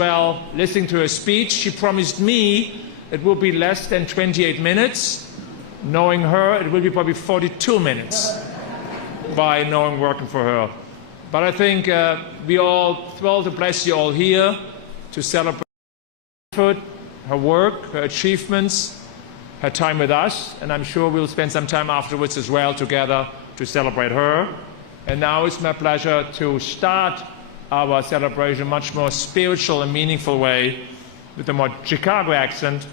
well listening to her speech. She promised me it will be less than 28 minutes. Knowing her, it will be probably 42 minutes by knowing working for her. But I think we all thrilled to bless you all here to celebrate her work, her achievements, her time with us, and I'm sure we'll spend some time afterwards as well together to celebrate her. And now it's my pleasure to start our celebration in a much more spiritual and meaningful way with a more Chicago accent.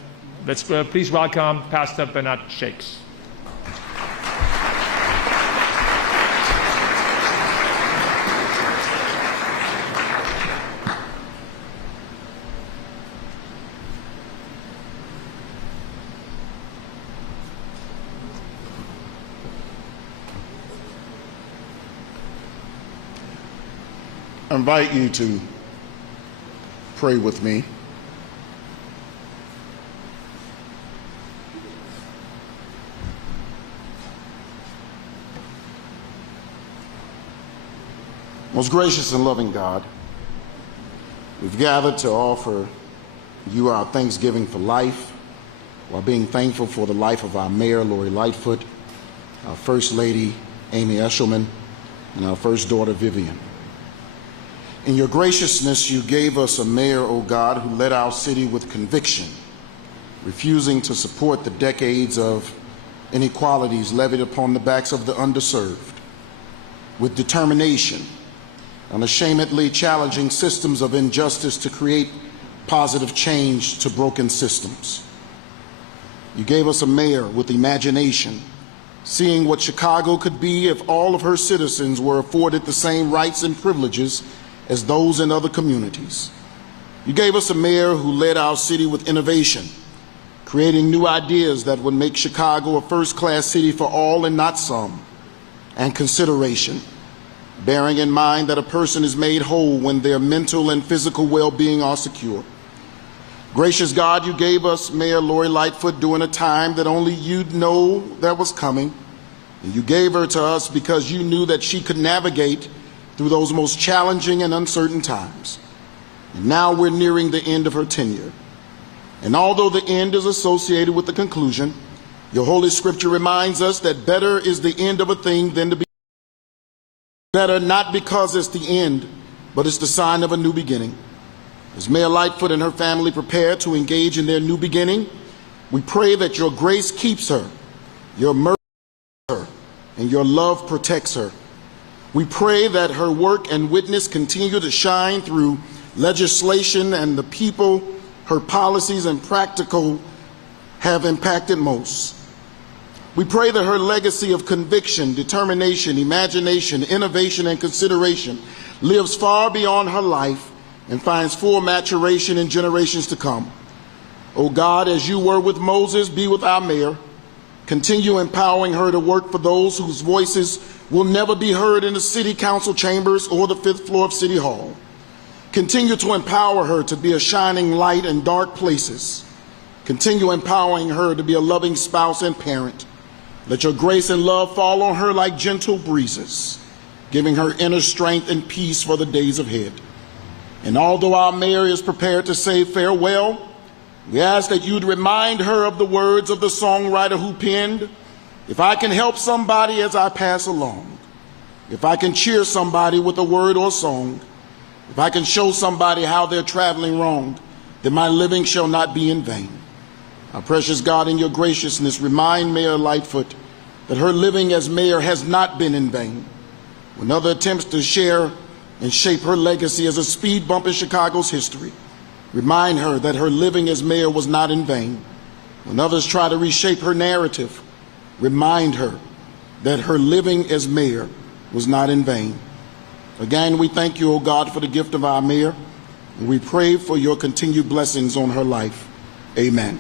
Let's please welcome Pastor Bernard Shakes. I invite you to pray with me. Most gracious and loving God, we've gathered to offer you our thanksgiving for life, while being thankful for the life of our mayor, Lori Lightfoot, our first lady, Amy Eshelman, and our first daughter, Vivian. In your graciousness, you gave us a mayor, O God, who led our city with conviction, refusing to support the decades of inequalities levied upon the backs of the underserved, with determination, unashamedly challenging systems of injustice to create positive change to broken systems. You gave us a mayor with imagination, seeing what Chicago could be if all of her citizens were afforded the same rights and privileges as those in other communities. You gave us a mayor who led our city with innovation, creating new ideas that would make Chicago a first-class city for all and not some, and consideration, bearing in mind that a person is made whole when their mental and physical well-being are secure. Gracious God, you gave us Mayor Lori Lightfoot during a time that only you'd know that was coming. And you gave her to us because you knew that she could navigate through those most challenging and uncertain times. And now we're nearing the end of her tenure. And although the end is associated with the conclusion, your Holy Scripture reminds us that better is the end of a thing than to be better, not because it's the end, but it's the sign of a new beginning. As Mayor Lightfoot and her family prepare to engage in their new beginning, we pray that your grace keeps her, your mercy her, and your love protects her. We pray that her work and witness continue to shine through legislation and the people her policies and practical have impacted most. We pray that her legacy of conviction, determination, imagination, innovation, and consideration lives far beyond her life and finds full maturation in generations to come. O God, as you were with Moses, be with our mayor. Continue empowering her to work for those whose voices will never be heard in the city council chambers or the 5th floor of City Hall. Continue to empower her to be a shining light in dark places. Continue empowering her to be a loving spouse and parent. Let your grace and love fall on her like gentle breezes, giving her inner strength and peace for the days ahead. And although our mayor is prepared to say farewell, we ask that you'd remind her of the words of the songwriter who penned, "If I can help somebody as I pass along, if I can cheer somebody with a word or song, if I can show somebody how they're traveling wrong, then my living shall not be in vain." Our precious God, in your graciousness, remind Mayor Lightfoot that her living as mayor has not been in vain. When other attempts to share and shape her legacy as a speed bump in Chicago's history, remind her that her living as mayor was not in vain. When others try to reshape her narrative, remind her that her living as mayor was not in vain. Again, we thank you, O God, for the gift of our mayor, and we pray for your continued blessings on her life. Amen.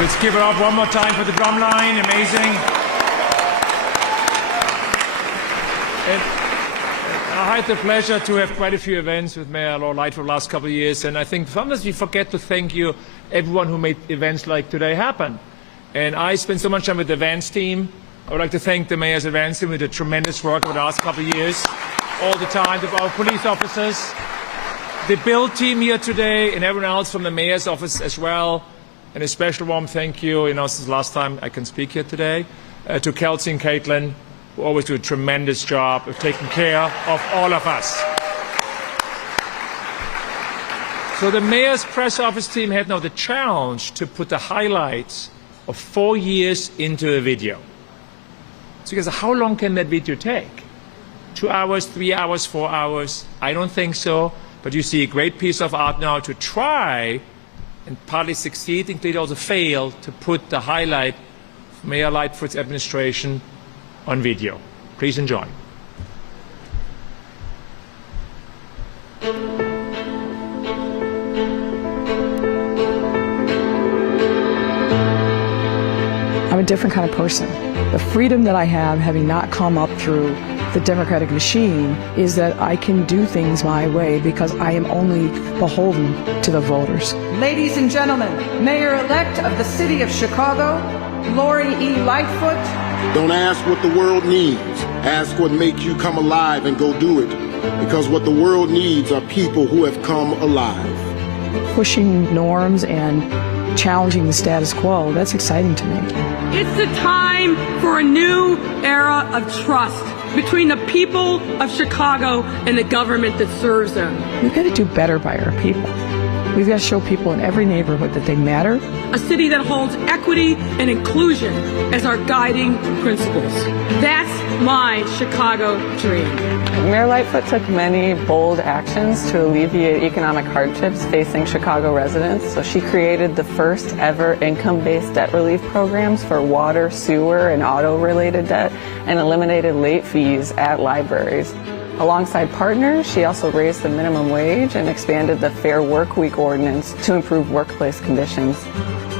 Let's give it up one more time for the drum line. Amazing. And I had the pleasure to have quite a few events with Mayor Lori Lightfoot for the last couple of years, and I think sometimes we forget to thank you, everyone who made events like today happen. And I spent so much time with the events team. I would like to thank the mayor's events team who did tremendous work over the last couple of years, all the time, to our police officers, the build team here today, and everyone else from the mayor's office as well. And a special warm thank you, this is the last time I can speak here today, to Kelsey and Caitlin, who always do a tremendous job of taking care of all of us. So the mayor's press office team had now the challenge to put the highlights of 4 years into a video. So you guys, how long can that video take? 2 hours, 3 hours, 4 hours? I don't think so. But you see a great piece of art now to try and partly succeed, and clearly also fail to put the highlight of Mayor Lightfoot's administration on video. Please enjoy. I'm a different kind of person. The freedom that I have, having not come up through the democratic machine, is that I can do things my way because I am only beholden to the voters. Ladies and gentlemen, Mayor-elect of the City of Chicago, Lori E. Lightfoot. Don't ask what the world needs. Ask what makes you come alive and go do it. Because what the world needs are people who have come alive. Pushing norms and challenging the status quo, that's exciting to me. It's the time for a new era of trust between the people of Chicago and the government that serves them. We've got to do better by our people. We've got to show people in every neighborhood that they matter. A city that holds equity and inclusion as our guiding principles. That's my Chicago dream. Mayor Lightfoot took many bold actions to alleviate economic hardships facing Chicago residents. So she created the first ever income-based debt relief programs for water, sewer, and auto-related debt, and eliminated late fees at libraries. Alongside partners, she also raised the minimum wage and expanded the Fair Work Week ordinance to improve workplace conditions.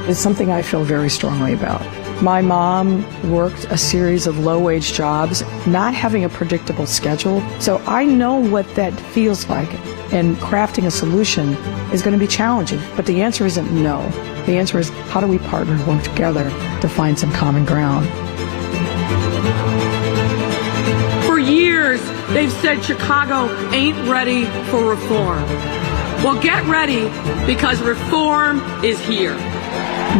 It's something I feel very strongly about. My mom worked a series of low-wage jobs, not having a predictable schedule, so I know what that feels like. And crafting a solution is going to be challenging, but the answer isn't no. The answer is, how do we partner and work together to find some common ground? For years, they've said Chicago ain't ready for reform. Well, get ready, because reform is here.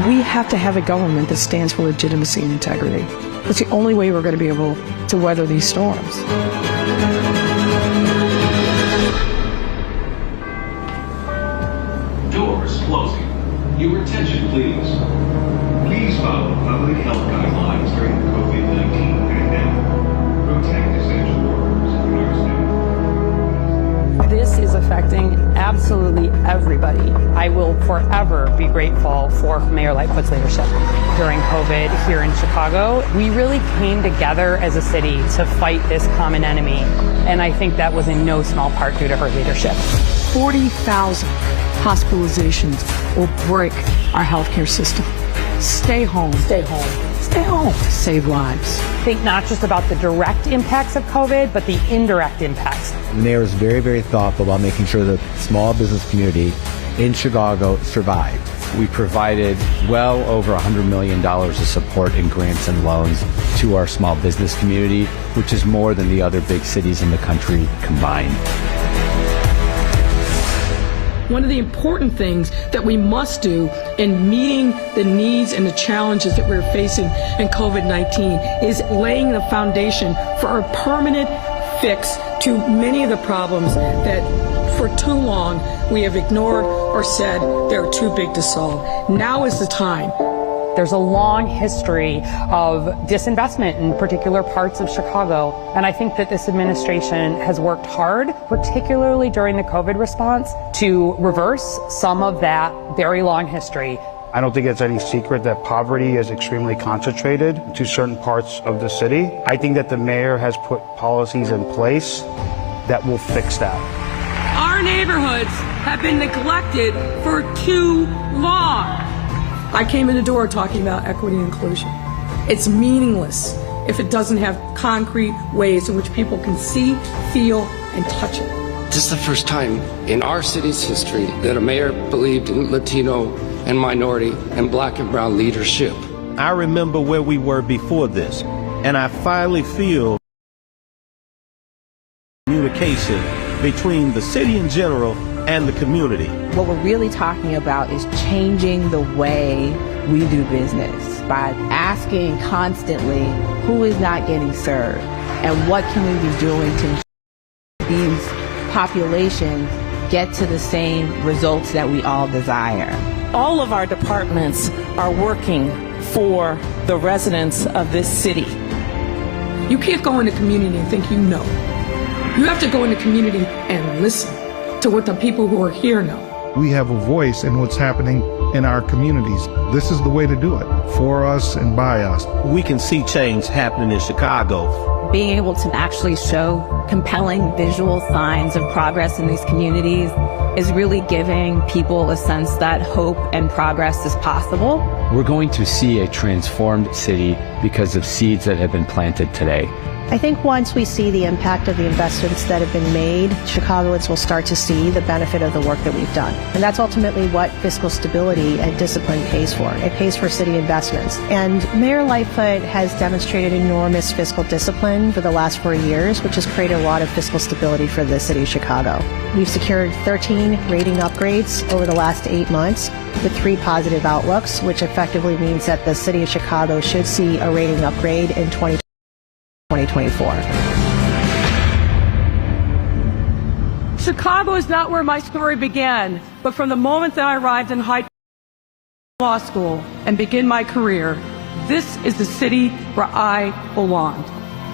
We have to have a government that stands for legitimacy and integrity. That's the only way we're going to be able to weather these storms. Doors closing. Your attention, please. Please follow public health guidelines during the COVID-19 pandemic. Protect essential workers and nurses. This is affecting absolutely everybody. I will forever be grateful for Mayor Lightfoot's leadership during COVID here in Chicago. We really came together as a city to fight this common enemy, and I think that was in no small part due to her leadership. 40,000 hospitalizations will break our healthcare system. Stay home. Stay home. Stay home. Save lives. Think not just about the direct impacts of COVID, but the indirect impacts. The mayor is very, very thoughtful about making sure that the small business community in Chicago survived. We provided well over $100 million of support in grants and loans to our small business community, which is more than the other big cities in the country combined. One of the important things that we must do in meeting the needs and the challenges that we're facing in COVID-19 is laying the foundation for a permanent fix to many of the problems that for too long we have ignored or said they're too big to solve. Now is the time. There's a long history of disinvestment in particular parts of Chicago, and I think that this administration has worked hard, particularly during the COVID response, to reverse some of that very long history. I don't think it's any secret that poverty is extremely concentrated to certain parts of the city. I think that the mayor has put policies in place that will fix that. Our neighborhoods have been neglected for too long. I came in the door talking about equity and inclusion. It's meaningless if it doesn't have concrete ways in which people can see, feel, and touch it. This is the first time in our city's history that a mayor believed in Latino and minority and black and brown leadership. I remember where we were before this, and I finally feel communication between the city in general and the community. What we're really talking about is changing the way we do business by asking constantly who is not getting served and what can we be doing to ensure these populations get to the same results that we all desire. All of our departments are working for the residents of this city. You can't go in a community and think you know. You have to go in the community and listen to what the people who are here know. We have a voice in what's happening in our communities. This is the way to do it, for us and by us. We can see change happening in Chicago. Being able to actually show compelling visual signs of progress in these communities is really giving people a sense that hope and progress is possible. We're going to see a transformed city because of seeds that have been planted today. I think once we see the impact of the investments that have been made, Chicagoans will start to see the benefit of the work that we've done. And that's ultimately what fiscal stability and discipline pays for. It pays for city investments. And Mayor Lightfoot has demonstrated enormous fiscal discipline for the last 4 years, which has created a lot of fiscal stability for the city of Chicago. We've secured 13 rating upgrades over the last 8 months with 3 positive outlooks, which effectively means that the city of Chicago should see a rating upgrade in 2024. Chicago is not where my story began, but from the moment that I arrived in high law school and began my career, this is the city where I belonged.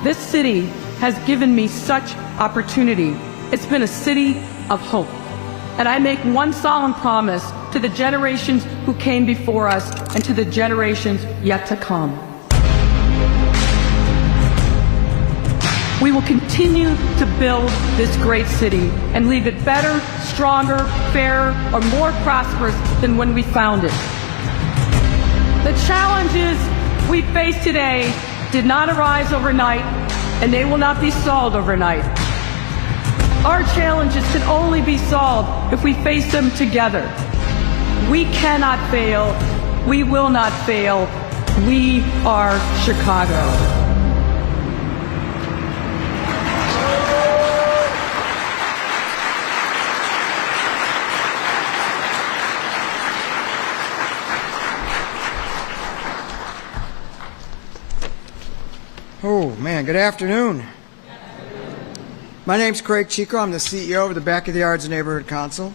This city has given me such opportunity. It's been a city of hope. And I make one solemn promise to the generations who came before us and to the generations yet to come. We will continue to build this great city and leave it better, stronger, fairer, or more prosperous than when we found it. The challenges we face today did not arise overnight, and they will not be solved overnight. Our challenges can only be solved if we face them together. We cannot fail. We will not fail. We are Chicago. Oh, man, good afternoon. My name's Craig Chico. I'm the CEO of the Back of the Yards Neighborhood Council.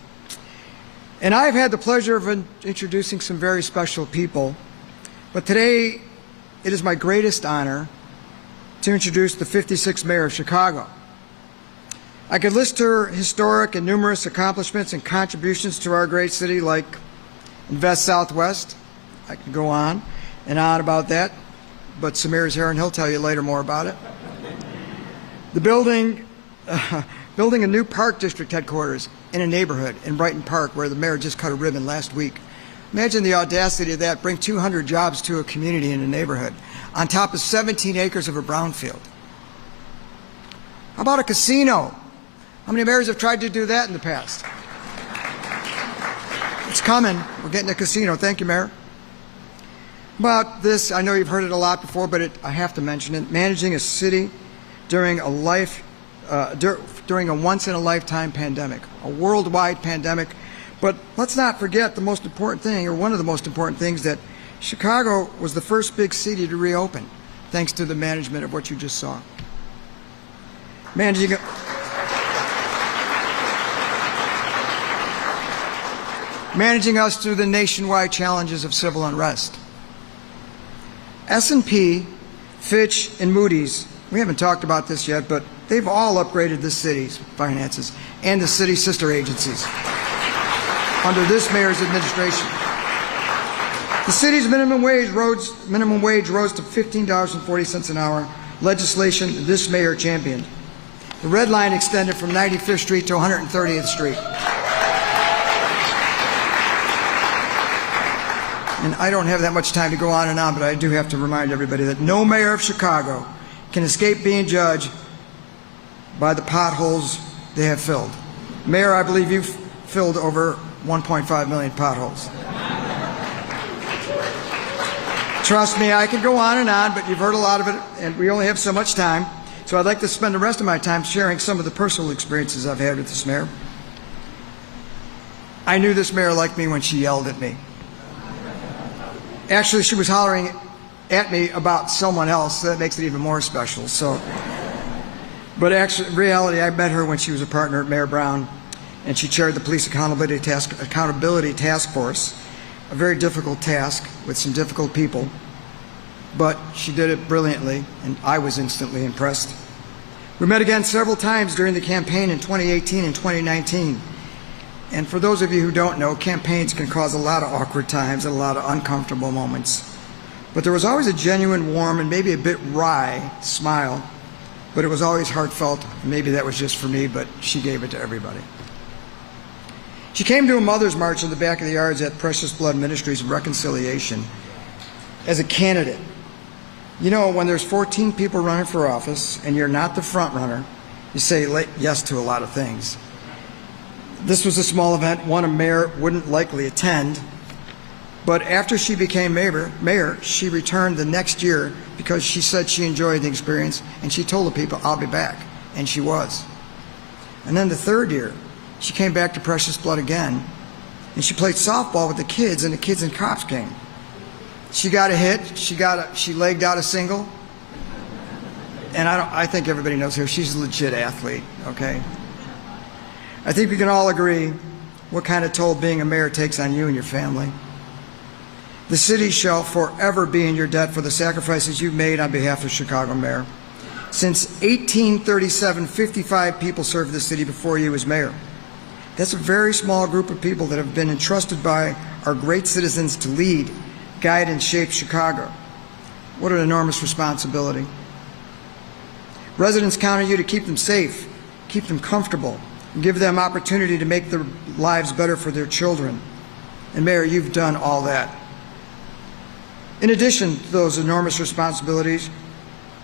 And I've had the pleasure of introducing some very special people. But today, it is my greatest honor to introduce the 56th Mayor of Chicago. I could list her historic and numerous accomplishments and contributions to our great city, like Invest Southwest. I could go on and on about that. But Samir's here, and he'll tell you later more about it. The building a new park district headquarters in a neighborhood in Brighton Park where the mayor just cut a ribbon last week. Imagine the audacity of that, bring 200 jobs to a community in a neighborhood on top of 17 acres of a brownfield. How about a casino? How many mayors have tried to do that in the past? It's coming. We're getting a casino. Thank you, Mayor. About this, I know you've heard it a lot before, but I have to mention it. Managing a city during a once-in-a-lifetime pandemic, a worldwide pandemic. But let's not forget the most important thing, or one of the most important things, that Chicago was the first big city to reopen, thanks to the management of what you just saw. Managing us through the nationwide challenges of civil unrest. S&P, Fitch, and Moody's, we haven't talked about this yet, but they've all upgraded this city's finances and the city's sister agencies under this mayor's administration. The city's minimum wage rose to $15.40 an hour, legislation this mayor championed. The red line extended from 95th Street to 130th Street. And I don't have that much time to go on and on, but I do have to remind everybody that no mayor of Chicago can escape being judged by the potholes they have filled. Mayor, I believe you've filled over 1.5 million potholes. Trust me, I could go on, but you've heard a lot of it, and we only have so much time. So I'd like to spend the rest of my time sharing some of the personal experiences I've had with this mayor. I knew this mayor liked me when she yelled at me. Actually, she was hollering at me about someone else, so that makes it even more special. But actually, in reality, I met her when she was a partner at Mayor Brown, and she chaired the Police Accountability Task Force, a very difficult task with some difficult people, but she did it brilliantly, and I was instantly impressed. We met again several times during the campaign in 2018 and 2019. And for those of you who don't know, campaigns can cause a lot of awkward times and a lot of uncomfortable moments. But there was always a genuine, warm, and maybe a bit wry smile, but it was always heartfelt. Maybe that was just for me, but she gave it to everybody. She came to a Mother's March in the back of the yards at Precious Blood Ministries of Reconciliation as a candidate. You know, when there's 14 people running for office and you're not the front runner, you say yes to a lot of things. This was a small event, one a mayor wouldn't likely attend, but after she became mayor, she returned the next year because she said she enjoyed the experience, and she told the people, I'll be back, and she was. And then the third year, she came back to Precious Blood again, and she played softball with the kids, and the kids and cops came. She got a hit, she legged out a single, and I think everybody knows her, she's a legit athlete, okay? I think we can all agree what kind of toll being a mayor takes on you and your family. The city shall forever be in your debt for the sacrifices you've made on behalf of Chicago Mayor. Since 1837, 55 people served the city before you as mayor. That's a very small group of people that have been entrusted by our great citizens to lead, guide, and shape Chicago. What an enormous responsibility. Residents count on you to keep them safe, keep them comfortable, and give them opportunity to make their lives better for their children. And Mayor, you've done all that. In addition to those enormous responsibilities,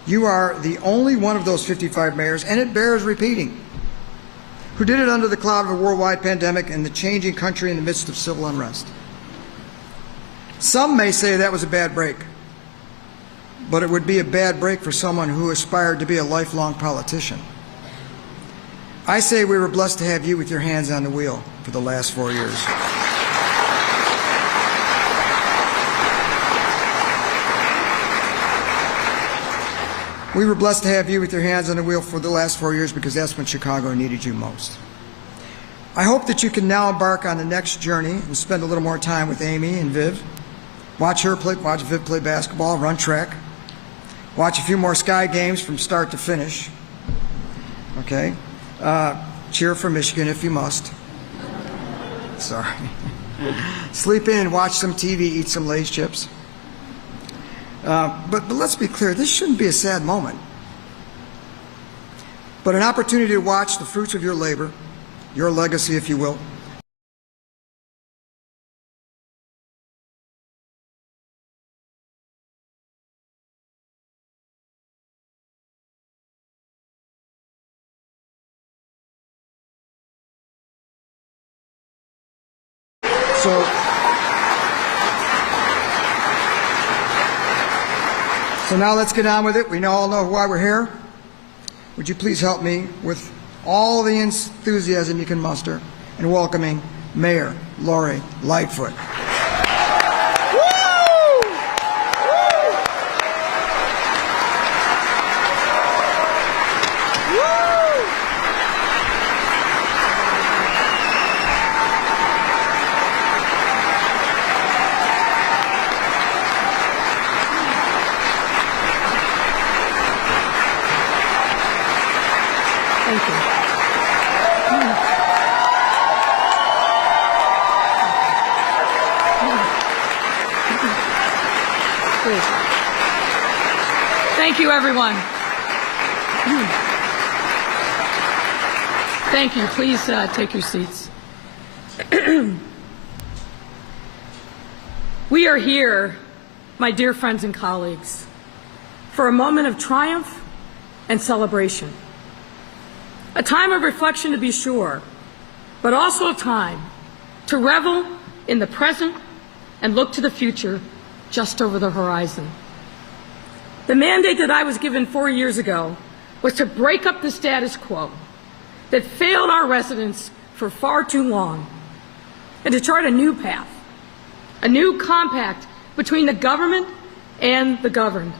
you are the only one of those 55 mayors, and it bears repeating, who did it under the cloud of a worldwide pandemic and the changing country in the midst of civil unrest. Some may say that was a bad break, but it would be a bad break for someone who aspired to be a lifelong politician. I say we were blessed to have you with your hands on the wheel for the last 4 years. We were blessed to have you with your hands on the wheel for the last 4 years because that's when Chicago needed you most. I hope that you can now embark on the next journey and spend a little more time with Amy and Viv. Watch Viv play basketball, run track. Watch a few more Sky games from start to finish. Okay? Cheer for Michigan if you must. Sorry. Sleep in and watch some TV, eat some Lay's chips. But let's be clear, this shouldn't be a sad moment, but an opportunity to watch the fruits of your labor, your legacy, if you will. So now let's get on with it. We all know why we're here. Would you please help me with all the enthusiasm you can muster in welcoming Mayor Lori Lightfoot. Thank you, everyone. Thank you. Please take your seats. We are here, my dear friends and colleagues, for a moment of triumph and celebration. A time of reflection, to be sure, but also a time to revel in the present and look to the future just over the horizon. The mandate that I was given 4 years ago was to break up the status quo that failed our residents for far too long and to chart a new path, a new compact between the government and the governed.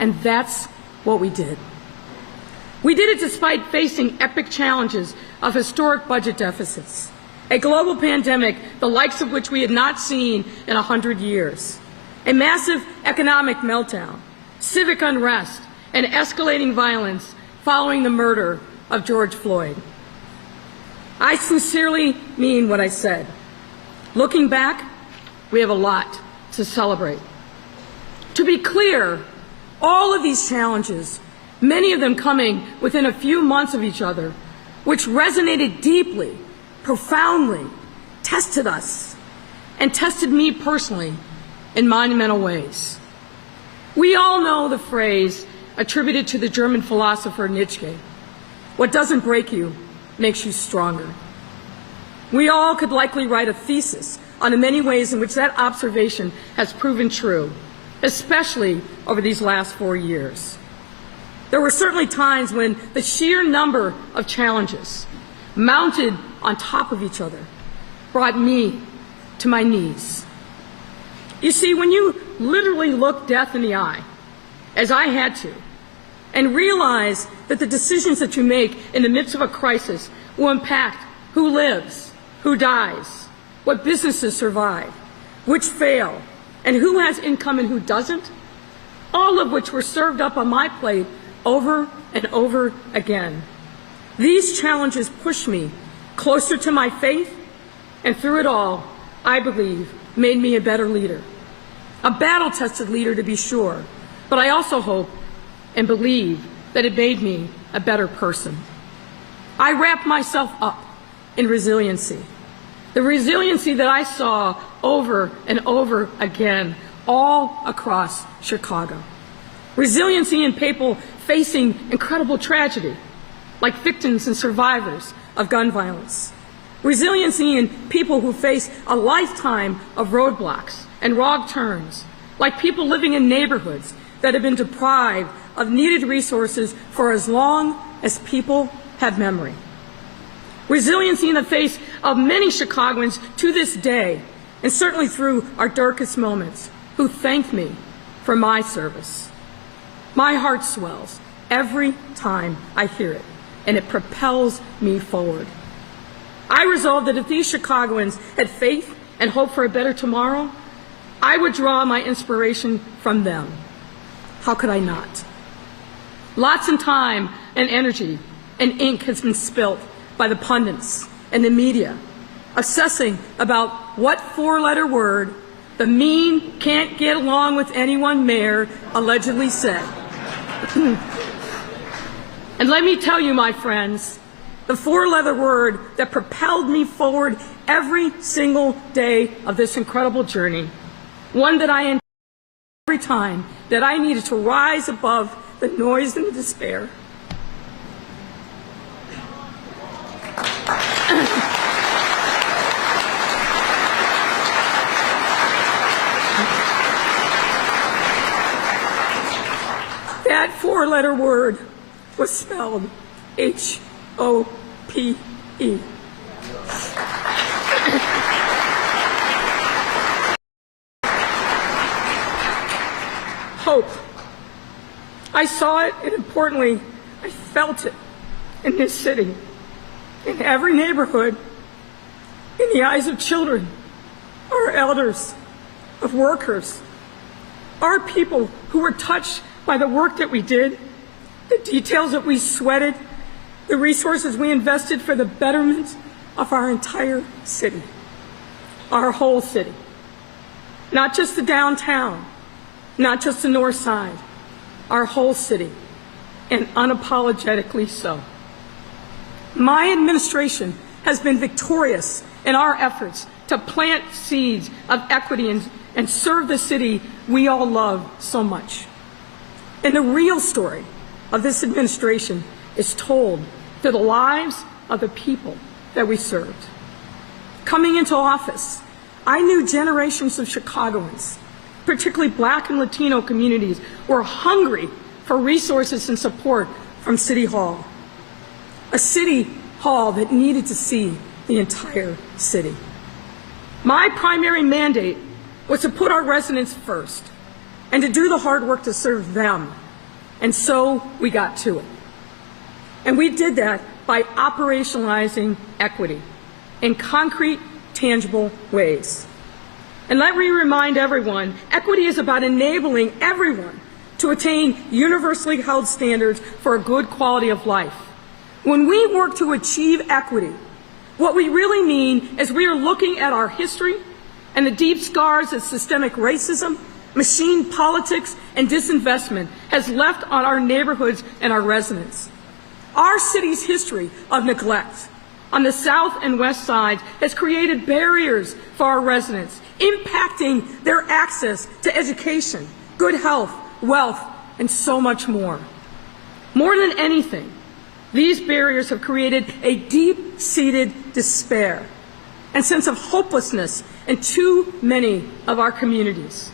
And that's what we did. We did it despite facing epic challenges of historic budget deficits, a global pandemic, the likes of which we had not seen in 100 years, a massive economic meltdown, civic unrest, and escalating violence following the murder of George Floyd. I sincerely mean what I said. Looking back, we have a lot to celebrate. To be clear, all of these challenges, many of them coming within a few months of each other, which resonated deeply, profoundly, tested us, and tested me personally in monumental ways. We all know the phrase attributed to the German philosopher Nietzsche, "What doesn't break you makes you stronger." We all could likely write a thesis on the many ways in which that observation has proven true, especially over these last 4 years. There were certainly times when the sheer number of challenges mounted on top of each other brought me to my knees. You see, when you literally look death in the eye, as I had to, and realize that the decisions that you make in the midst of a crisis will impact who lives, who dies, what businesses survive, which fail, and who has income and who doesn't, all of which were served up on my plate over and over again. These challenges pushed me closer to my faith, and through it all, I believe, made me a better leader. A battle-tested leader, to be sure, but I also hope and believe that it made me a better person. I wrapped myself up in resiliency, the resiliency that I saw over and over again all across Chicago. Resiliency in people facing incredible tragedy, like victims and survivors of gun violence. Resiliency in people who face a lifetime of roadblocks and wrong turns, like people living in neighborhoods that have been deprived of needed resources for as long as people have memory. Resiliency in the face of many Chicagoans to this day, and certainly through our darkest moments, who thank me for my service. My heart swells every time I hear it, and it propels me forward. I resolved that if these Chicagoans had faith and hope for a better tomorrow, I would draw my inspiration from them. How could I not? Lots of time and energy and ink has been spilt by the pundits and the media, obsessing about what four-letter word the mean can't get along with anyone mayor allegedly said. And let me tell you, my friends, the four-letter word that propelled me forward every single day of this incredible journey, one that I encountered every time that I needed to rise above the noise and the despair. That four-letter word was spelled H-O-P-E. Hope. I saw it, and importantly, I felt it in this city, in every neighborhood, in the eyes of children, our elders, of workers, our people who were touched by the work that we did, the details that we sweated, the resources we invested for the betterment of our entire city, our whole city. Not just the downtown, not just the north side, our whole city, and unapologetically so. My administration has been victorious in our efforts to plant seeds of equity and serve the city we all love so much. And the real story of this administration is told through the lives of the people that we served. Coming into office, I knew generations of Chicagoans, particularly Black and Latino communities, were hungry for resources and support from City Hall, a City Hall that needed to see the entire city. My primary mandate was to put our residents first and to do the hard work to serve them, and so we got to it. And we did that by operationalizing equity in concrete, tangible ways. And let me remind everyone, equity is about enabling everyone to attain universally held standards for a good quality of life. When we work to achieve equity, what we really mean is we are looking at our history and the deep scars that systemic racism, machine politics, and disinvestment has left on our neighborhoods and our residents. Our city's history of neglect on the south and west sides has created barriers for our residents, impacting their access to education, good health, wealth, and so much more. More than anything, these barriers have created a deep-seated despair and sense of hopelessness in too many of our communities.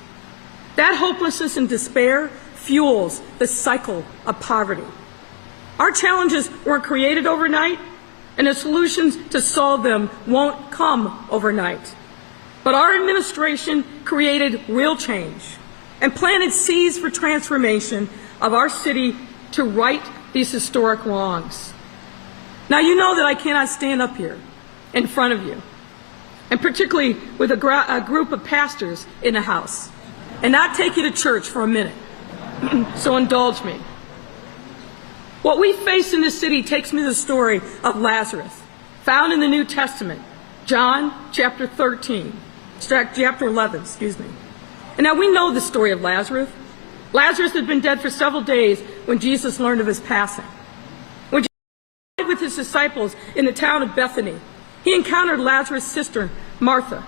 That hopelessness and despair fuels the cycle of poverty. Our challenges weren't created overnight, and the solutions to solve them won't come overnight. But our administration created real change and planted seeds for transformation of our city to right these historic wrongs. Now, you know that I cannot stand up here in front of you, and particularly with a group of pastors in the house, and not take you to church for a minute. So indulge me. What we face in this city takes me to the story of Lazarus, found in the New Testament, John chapter 11, excuse me. And now we know the story of Lazarus. Lazarus had been dead for several days when Jesus learned of his passing. When Jesus was with his disciples in the town of Bethany, he encountered Lazarus' sister, Martha.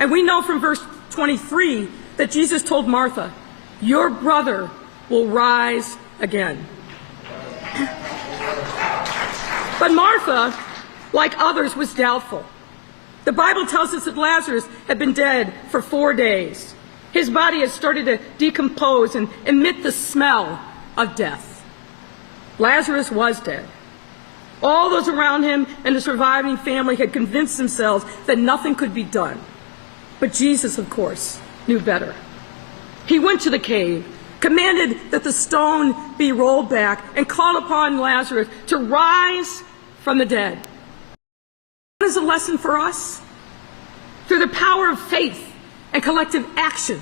And we know from verse 23 that Jesus told Martha, "Your brother will rise again." But Martha, like others, was doubtful. The Bible tells us that Lazarus had been dead for 4 days. His body had started to decompose and emit the smell of death. Lazarus was dead. All those around him and the surviving family had convinced themselves that nothing could be done. But Jesus, of course, knew better. He went to the cave, commanded that the stone be rolled back, and called upon Lazarus to rise from the dead. What is a lesson for us? Through the power of faith and collective action,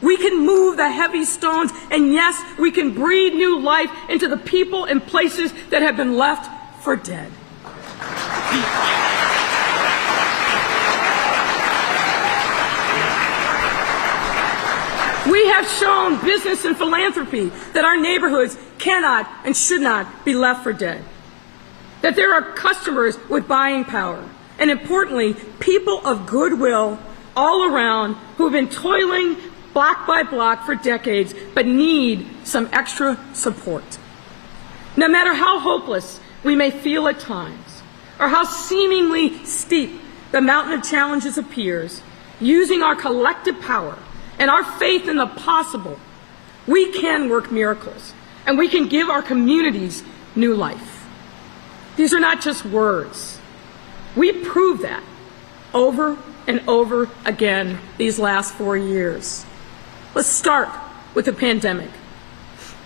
we can move the heavy stones, and yes, we can breathe new life into the people and places that have been left for dead. We have shown business and philanthropy that our neighborhoods cannot and should not be left for dead. That there are customers with buying power, and importantly, people of goodwill all around who have been toiling block by block for decades but need some extra support. No matter how hopeless we may feel at times, or how seemingly steep the mountain of challenges appears, using our collective power and our faith in the possible, we can work miracles, and we can give our communities new life. These are not just words. We prove that over and over again these last 4 years. Let's start with the pandemic.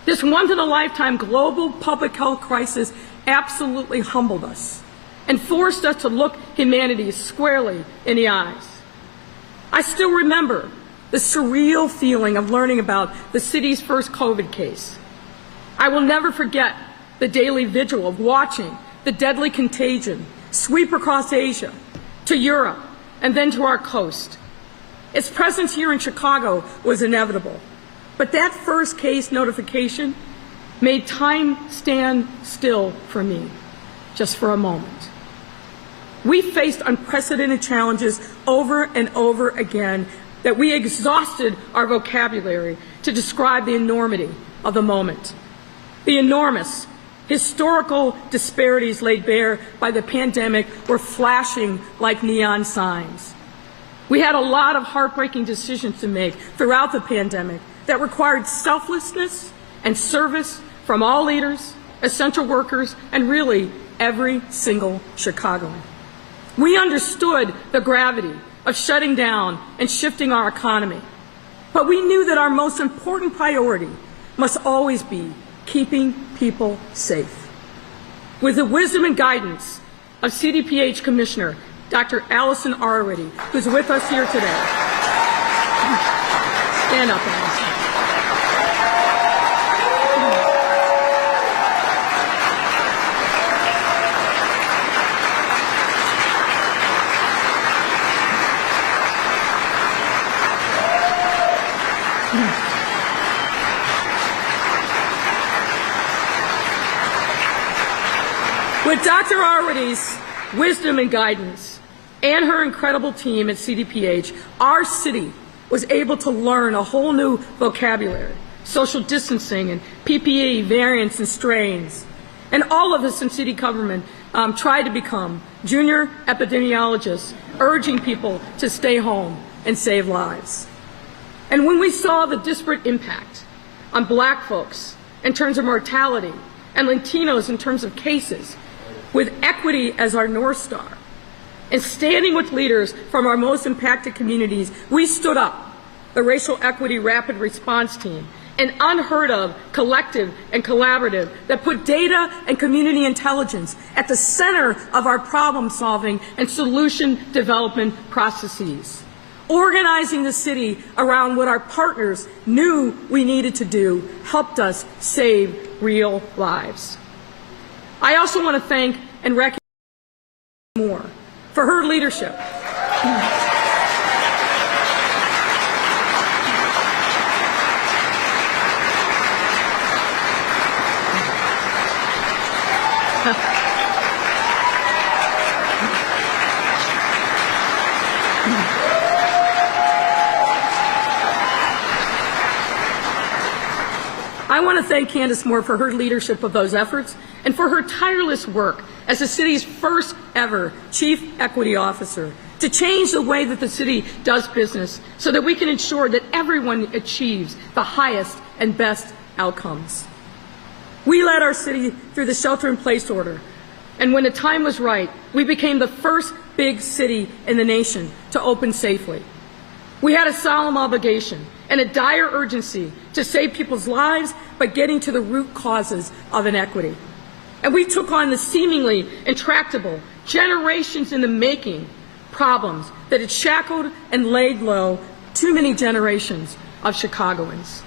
This once-in-a-lifetime global public health crisis absolutely humbled us and forced us to look humanity squarely in the eyes. I still remember the surreal feeling of learning about the city's first COVID case. I will never forget the daily vigil of watching the deadly contagion sweep across Asia, to Europe, and then to our coast. Its presence here in Chicago was inevitable, but that first case notification made time stand still for me, just for a moment. We faced unprecedented challenges over and over again that we exhausted our vocabulary to describe the enormity of the moment. The enormous historical disparities laid bare by the pandemic were flashing like neon signs. We had a lot of heartbreaking decisions to make throughout the pandemic that required selflessness and service from all leaders, essential workers, and really every single Chicagoan. We understood the gravity of shutting down and shifting our economy, but we knew that our most important priority must always be keeping people safe. With the wisdom and guidance of CDPH Commissioner Dr. Allison Arwady, who's with us here today. Stand up, Allison. With Dr. Arwady's wisdom and guidance and her incredible team at CDPH, our city was able to learn a whole new vocabulary, social distancing and PPE, variants and strains. And all of us in city government tried to become junior epidemiologists, urging people to stay home and save lives. And when we saw the disparate impact on Black folks in terms of mortality and Latinos in terms of cases, with equity as our North Star, and standing with leaders from our most impacted communities, we stood up the Racial Equity Rapid Response Team, an unheard of collective and collaborative that put data and community intelligence at the center of our problem solving and solution development processes. Organizing the city around what our partners knew we needed to do helped us save real lives. I also want to thank and recognize Moore for her leadership. I want to thank Candace Moore for her leadership of those efforts and for her tireless work as the city's first ever Chief Equity Officer to change the way that the city does business so that we can ensure that everyone achieves the highest and best outcomes. We led our city through the shelter-in-place order, and when the time was right, we became the first big city in the nation to open safely. We had a solemn obligation and a dire urgency to save people's lives by getting to the root causes of inequity. And we took on the seemingly intractable, generations in the making problems that had shackled and laid low too many generations of Chicagoans.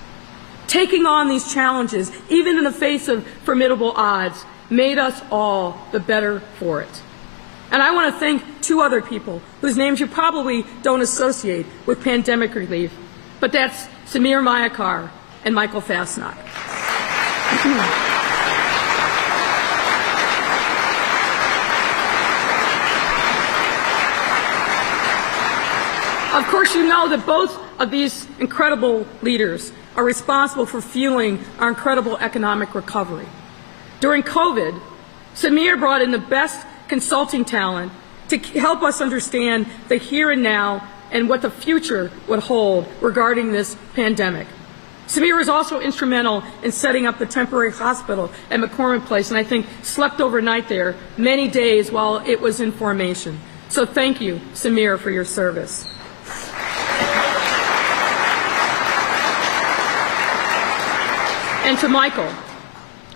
Taking on these challenges, even in the face of formidable odds, made us all the better for it. And I want to thank two other people whose names you probably don't associate with pandemic relief, but that's Samir Mayakar and Michael Fastnock. Of course, you know that both of these incredible leaders are responsible for fueling our incredible economic recovery. During COVID, Samir brought in the best consulting talent to help us understand the here and now and what the future would hold regarding this pandemic. Samir was also instrumental in setting up the temporary hospital at McCormick Place, and I think slept overnight there many days while it was in formation. So thank you, Samir, for your service. And to Michael,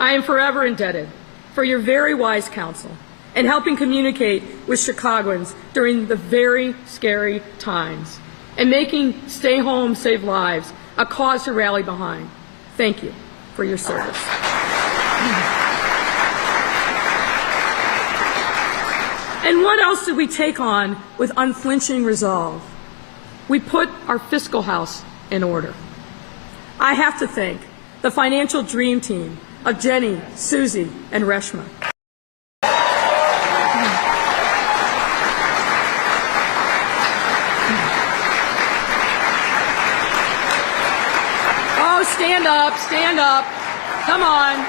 I am forever indebted for your very wise counsel and helping communicate with Chicagoans during the very scary times and making Stay Home, Save Lives a cause to rally behind. Thank you for your service. And what else did we take on with unflinching resolve? We put our fiscal house in order. I have to thank the financial dream team of Jenny, Susie, and Reshma. stand up, stand up. Come on.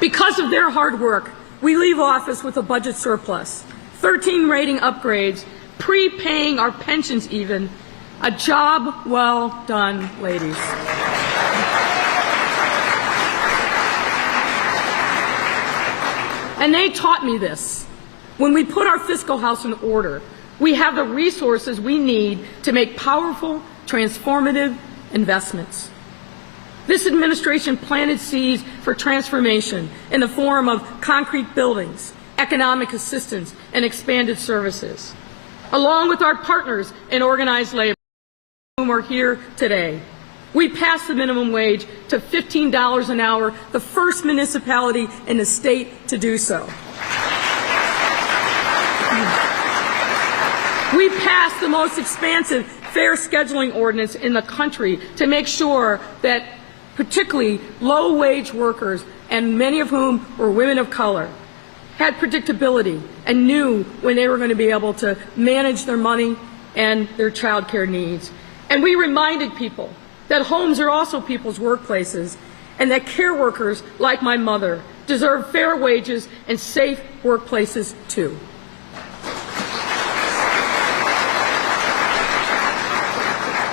Because of their hard work, we leave office with a budget surplus, 13 rating upgrades, prepaying our pensions even, a job well done, ladies. And they taught me this. When we put our fiscal house in order, we have the resources we need to make powerful, transformative investments. This administration planted seeds for transformation in the form of concrete buildings, economic assistance, and expanded services. Along with our partners in organized labor, whom are here today, we passed the minimum wage to $15 an hour, the first municipality in the state to do so. We passed the most expansive fair scheduling ordinance in the country to make sure that particularly low-wage workers, and many of whom were women of color, had predictability and knew when they were going to be able to manage their money and their child care needs. And we reminded people that homes are also people's workplaces and that care workers, like my mother, deserve fair wages and safe workplaces too.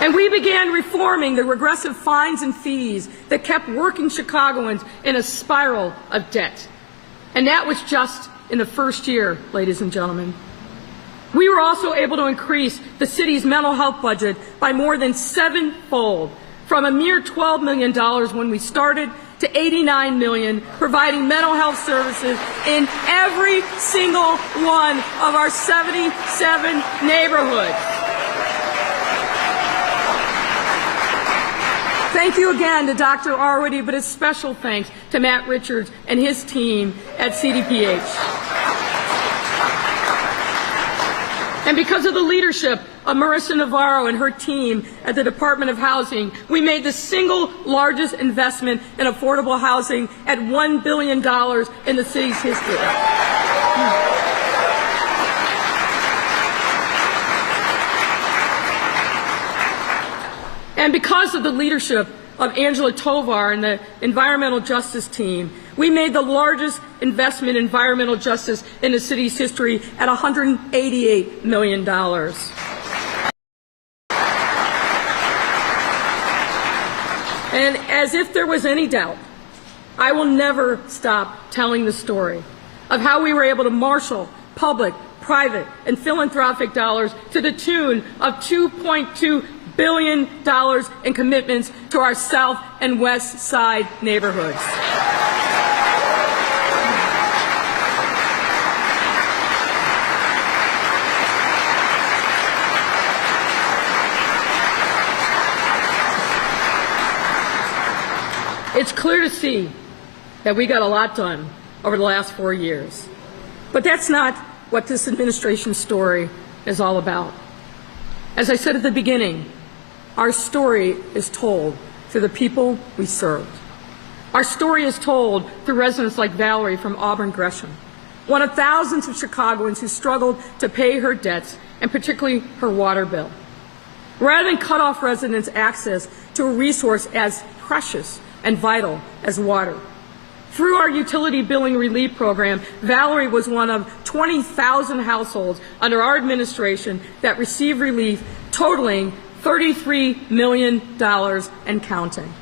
And we began reforming the regressive fines and fees that kept working Chicagoans in a spiral of debt. And that was just in the first year, ladies and gentlemen. We were also able to increase the city's mental health budget by more than sevenfold, from a mere $12 million when we started to $89 million, providing mental health services in every single one of our 77 neighborhoods. Thank you again to Dr. Arwady, but a special thanks to Matt Richards and his team at CDPH. And because of the leadership of Marissa Navarro and her team at the Department of Housing, we made the single largest investment in affordable housing at $1 billion in the city's history. And because of the leadership of Angela Tovar and the environmental justice team, we made the largest investment in environmental justice in the city's history at $188 million. And as if there was any doubt, I will never stop telling the story of how we were able to marshal public, private, and philanthropic dollars to the tune of $2.2 billion in commitments to our South and West Side neighborhoods. It's clear to see that we got a lot done over the last 4 years. But that's not what this administration's story is all about. As I said at the beginning, our story is told through the people we served. Our story is told through residents like Valerie from Auburn Gresham, one of thousands of Chicagoans who struggled to pay her debts, and particularly her water bill. Rather than cut off residents' access to a resource as precious and vital as water, through our utility billing relief program, Valerie was one of 20,000 households under our administration that received relief totaling $33 million and counting.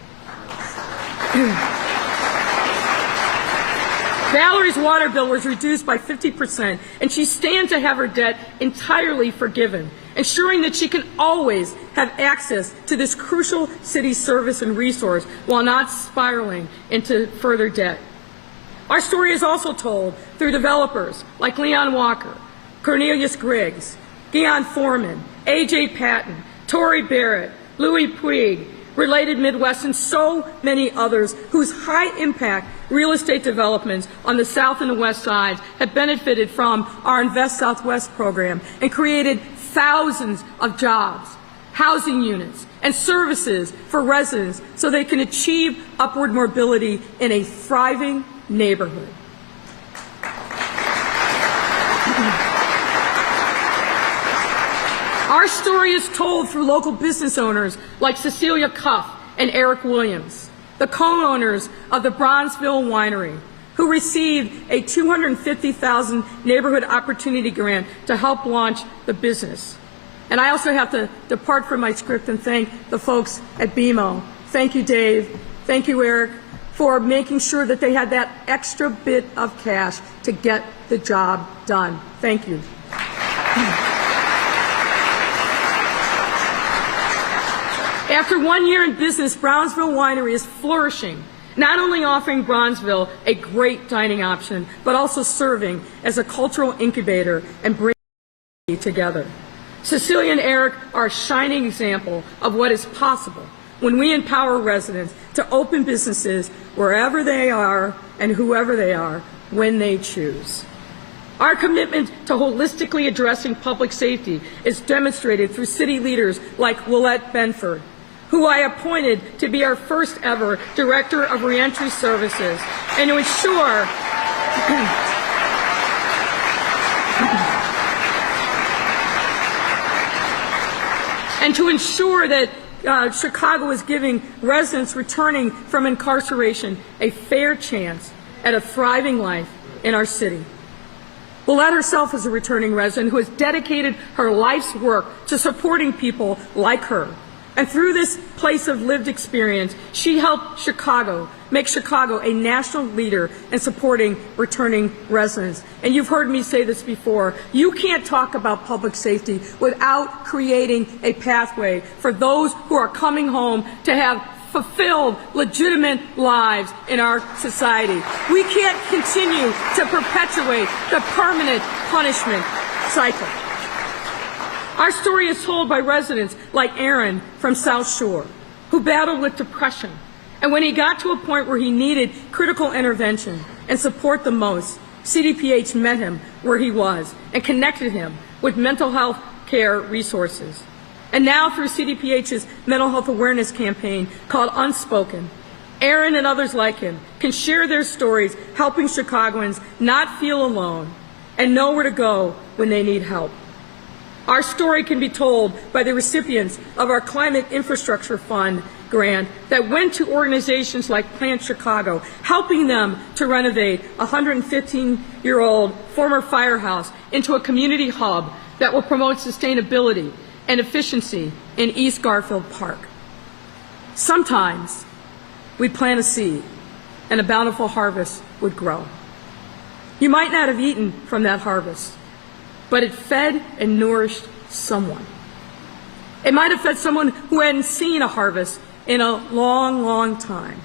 Valerie's water bill was reduced by 50%, and she stands to have her debt entirely forgiven, ensuring that she can always have access to this crucial city service and resource while not spiraling into further debt. Our story is also told through developers like Leon Walker, Cornelius Griggs, Guion Foreman, A.J. Patton, Tory Barrett, Louis Puig, Related Midwest, and so many others whose high-impact real estate developments on the South and the West sides have benefited from our Invest Southwest program and created thousands of jobs, housing units, and services for residents so they can achieve upward mobility in a thriving neighborhood. Our story is told through local business owners like Cecilia Cuff and Eric Williams, the co-owners of the Bronzeville Winery, who received a $250,000 neighborhood opportunity grant to help launch the business. And I also have to depart from my script and thank the folks at BMO. Thank you, Dave. Thank you, Eric, for making sure that they had that extra bit of cash to get the job done. Thank you. After 1 year in business, Bronzeville Winery is flourishing, not only offering Bronzeville a great dining option, but also serving as a cultural incubator and bringing together. Cecilia and Eric are a shining example of what is possible when we empower residents to open businesses wherever they are and whoever they are when they choose. Our commitment to holistically addressing public safety is demonstrated through city leaders like Willette Benford, who I appointed to be our first ever Director of Reentry Services, and to ensure that Chicago is giving residents returning from incarceration a fair chance at a thriving life in our city. Willette herself is a returning resident who has dedicated her life's work to supporting people like her. And through this place of lived experience, she helped make Chicago a national leader in supporting returning residents. And you've heard me say this before. You can't talk about public safety without creating a pathway for those who are coming home to have fulfilled, legitimate lives in our society. We can't continue to perpetuate the permanent punishment cycle. Our story is told by residents like Aaron from South Shore, who battled with depression. And when he got to a point where he needed critical intervention and support the most, CDPH met him where he was and connected him with mental health care resources. And now through CDPH's mental health awareness campaign called Unspoken, Aaron and others like him can share their stories, helping Chicagoans not feel alone and know where to go when they need help. Our story can be told by the recipients of our Climate Infrastructure Fund grant that went to organizations like Plant Chicago, helping them to renovate a 115-year-old former firehouse into a community hub that will promote sustainability and efficiency in East Garfield Park. Sometimes we plant a seed and a bountiful harvest would grow. You might not have eaten from that harvest, but it fed and nourished someone. It might have fed someone who hadn't seen a harvest in a long, long time.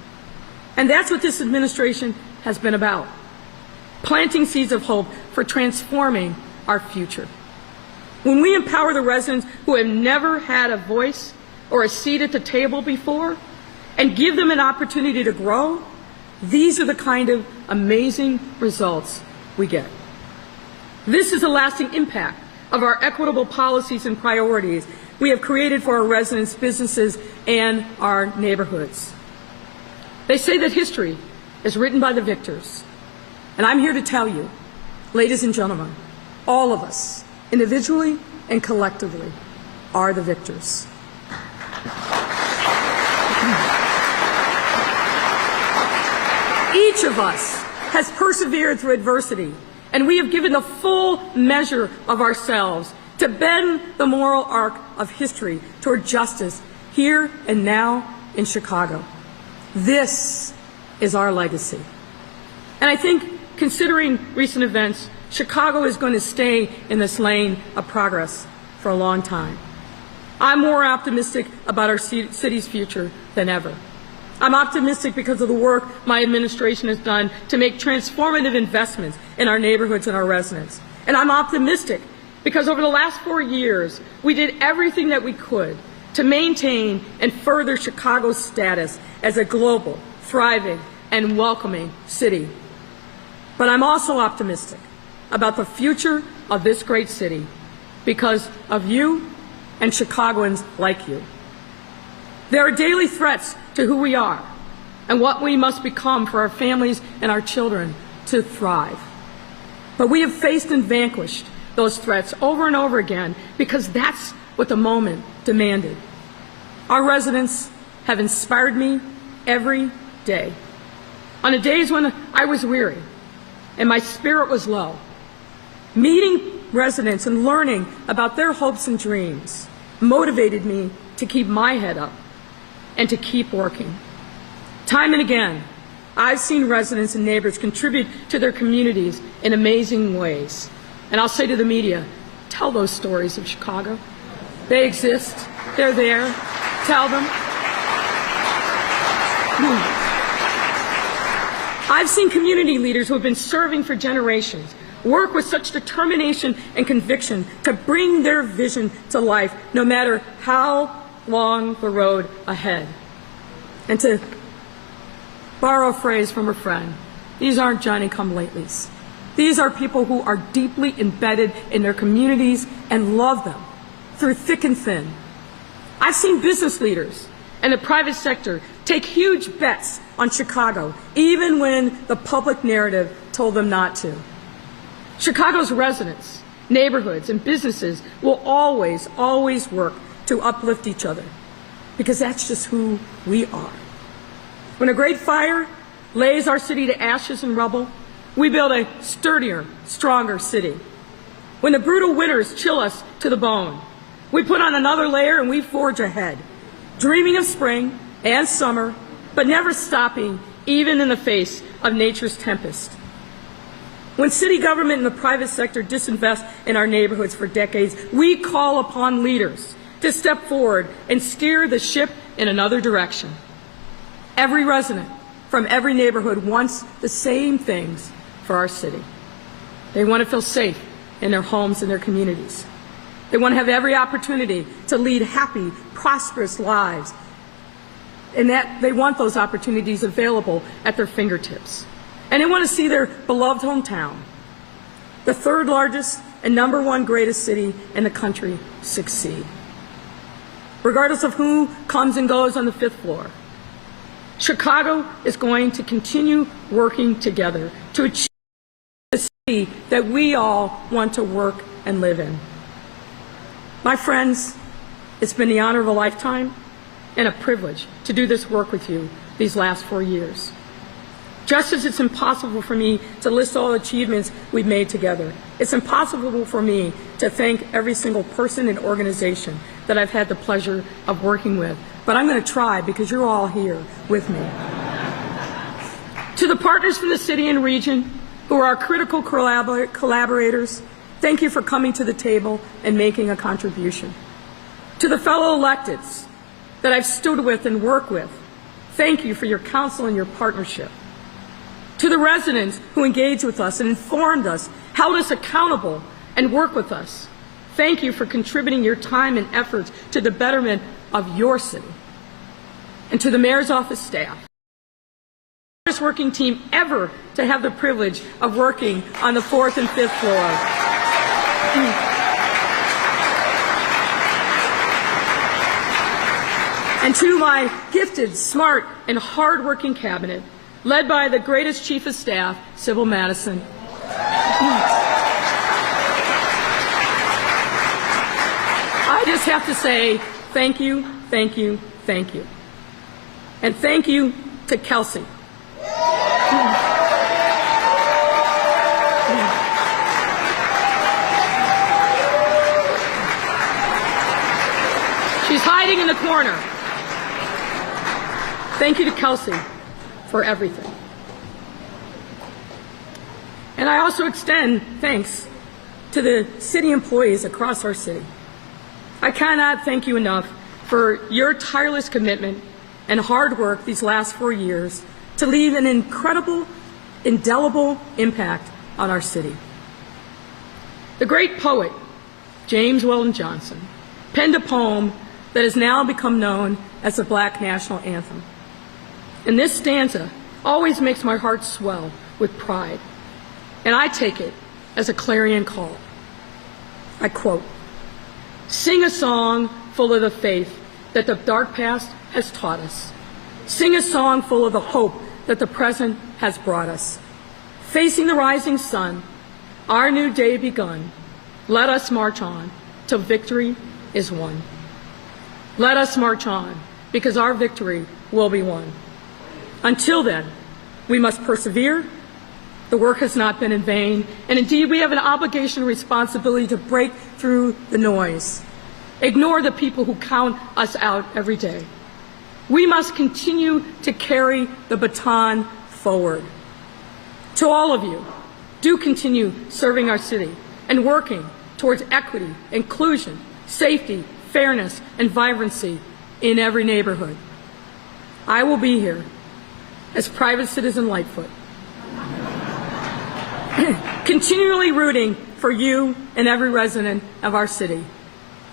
And that's what this administration has been about, planting seeds of hope for transforming our future. When we empower the residents who have never had a voice or a seat at the table before and give them an opportunity to grow, these are the kind of amazing results we get. This is the lasting impact of our equitable policies and priorities we have created for our residents, businesses, and our neighborhoods. They say that history is written by the victors. And I'm here to tell you, ladies and gentlemen, all of us, individually and collectively, are the victors. Each of us has persevered through adversity, and we have given the full measure of ourselves to bend the moral arc of history toward justice here and now in Chicago. This is our legacy. And I think, considering recent events, Chicago is going to stay in this lane of progress for a long time. I'm more optimistic about our city's future than ever. I'm optimistic because of the work my administration has done to make transformative investments in our neighborhoods and our residents. And I'm optimistic because over the last 4 years, we did everything that we could to maintain and further Chicago's status as a global, thriving, and welcoming city. But I'm also optimistic about the future of this great city because of you and Chicagoans like you. There are daily threats to who we are and what we must become for our families and our children to thrive. But we have faced and vanquished those threats over and over again because that's what the moment demanded. Our residents have inspired me every day. On the days when I was weary and my spirit was low, meeting residents and learning about their hopes and dreams motivated me to keep my head up and to keep working. Time and again, I've seen residents and neighbors contribute to their communities in amazing ways. And I'll say to the media, tell those stories of Chicago. They exist. They're there. Tell them. I've seen community leaders who have been serving for generations work with such determination and conviction to bring their vision to life, no matter how long the road ahead. And to borrow a phrase from a friend, these aren't Johnny-come-latelys. These are people who are deeply embedded in their communities and love them through thick and thin. I've seen business leaders and the private sector take huge bets on Chicago, even when the public narrative told them not to. Chicago's residents, neighborhoods, and businesses will always, always work to uplift each other, because that's just who we are. When a great fire lays our city to ashes and rubble, we build a sturdier, stronger city. When the brutal winters chill us to the bone, we put on another layer and we forge ahead, dreaming of spring and summer, but never stopping even in the face of nature's tempest. When city government and the private sector disinvest in our neighborhoods for decades, we call upon leaders to step forward and steer the ship in another direction. Every resident from every neighborhood wants the same things for our city. They want to feel safe in their homes and their communities. They want to have every opportunity to lead happy, prosperous lives, and that they want those opportunities available at their fingertips. And they want to see their beloved hometown, the third largest and #1 greatest city in the country, succeed. Regardless of who comes and goes on the 5th floor, Chicago is going to continue working together to achieve the city that we all want to work and live in. My friends, it's been the honor of a lifetime and a privilege to do this work with you these last 4 years. Just as it's impossible for me to list all the achievements we've made together, it's impossible for me to thank every single person and organization that I've had the pleasure of working with. But I'm going to try, because you're all here with me. To the partners from the city and region who are our critical collaborators, thank you for coming to the table and making a contribution. To the fellow electeds that I've stood with and worked with, thank you for your counsel and your partnership. To the residents who engaged with us and informed us, held us accountable, and worked with us, thank you for contributing your time and efforts to the betterment of your city. And to the mayor's office staff, the hardest working team ever to have the privilege of working on the 4th and 5th floor. And to my gifted, smart, and hard-working cabinet, led by the greatest chief of staff, Sybil Madison. I just have to say thank you, thank you, thank you. And thank you to Kelsey. She's hiding in the corner. Thank you to Kelsey for everything. And I also extend thanks to the city employees across our city. I cannot thank you enough for your tireless commitment and hard work these last 4 years to leave an incredible, indelible impact on our city. The great poet, James Weldon Johnson, penned a poem that has now become known as the Black National Anthem. And this stanza always makes my heart swell with pride, and I take it as a clarion call. I quote, "Sing a song full of the faith that the dark past has taught us. Sing a song full of the hope that the present has brought us. Facing the rising sun, our new day begun, let us march on till victory is won. Let us march on, because our victory will be won. Until then, we must persevere. The work has not been in vain, and indeed we have an obligation and responsibility to break through the noise. Ignore the people who count us out every day. We must continue to carry the baton forward. To all of you, do continue serving our city and working towards equity, inclusion, safety, fairness, and vibrancy in every neighborhood. I will be here as Private Citizen Lightfoot, continually rooting for you and every resident of our city.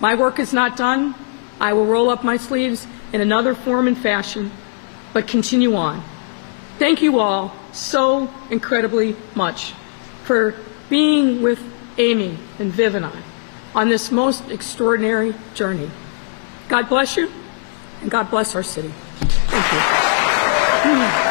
My work is not done. I will roll up my sleeves in another form and fashion, but continue on. Thank you all so incredibly much for being with Amy and Viv and I on this most extraordinary journey. God bless you, and God bless our city. Thank you.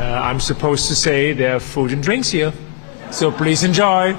I'm supposed to say there are food and drinks here, so please enjoy.